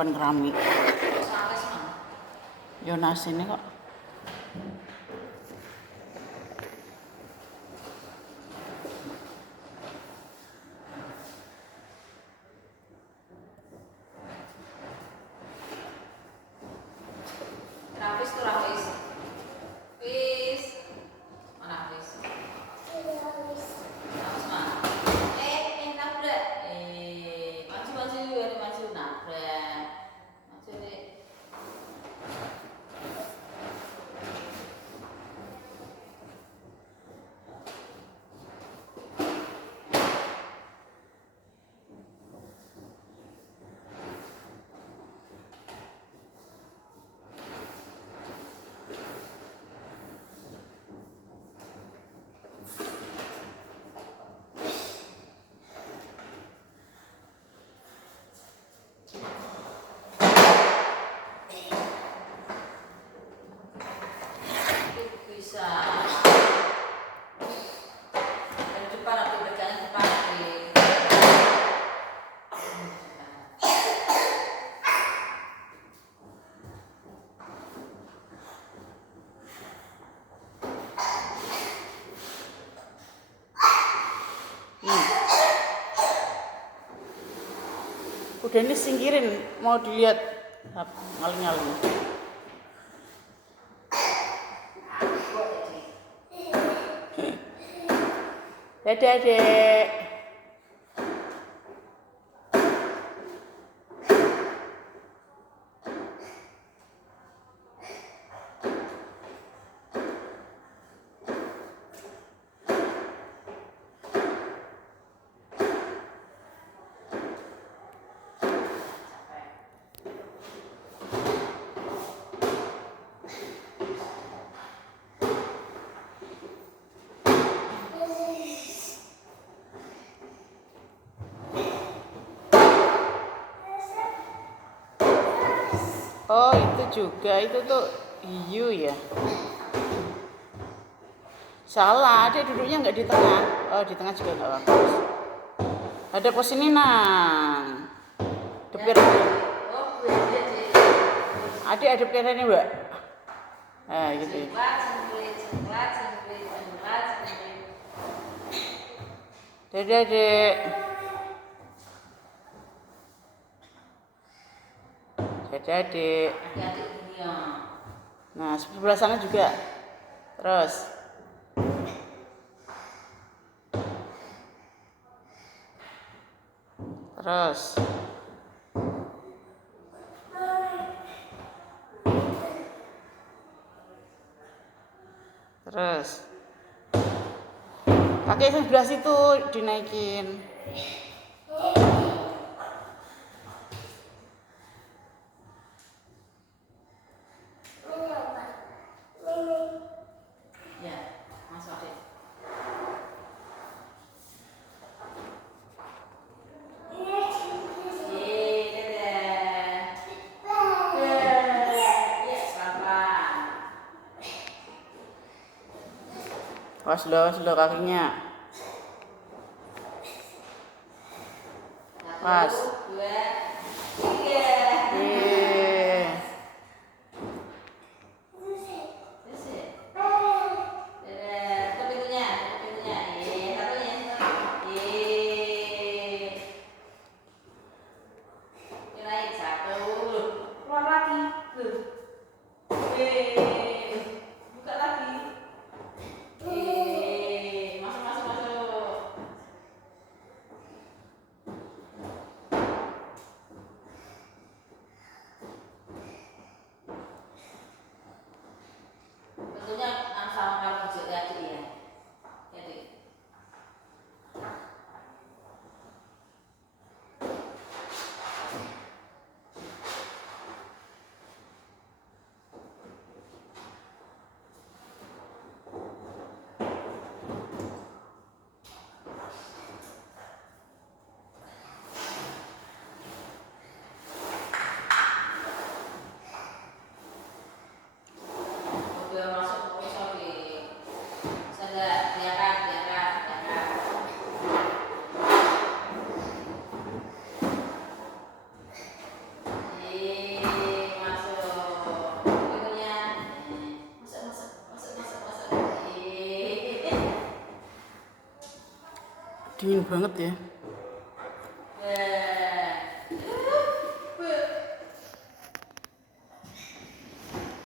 depan keramik. Yonas ini kok. Rapis tuh rapis. Rapis. Mana rapis? Rapis mana? Nabrak. Maju ada maju nabrak. Maju deh. Bisa. Dari depan atau bacanya depan Udah ini singkirin, mau dilihat ngaling-ngaling. Dadah, Dek. Oh, itu juga, itu tuh hiu ya. Salah, dia duduknya nggak di tengah. Oh, di tengah juga nggak bagus. Ada pos ini, Nang. Depir. Adik ada pikiran ini, Mbak. Nah, gitu ya. Dadah, Dek. Dadah, Dek. Nah, sebelah sana juga. Terus. Terus. Terus. Pakai sebelah situ dinaikin. ya, masuk deh. Awas lo kakinya. Pas. 1, 2, 3. Buka lagi. Masuk. Dingin banget ya.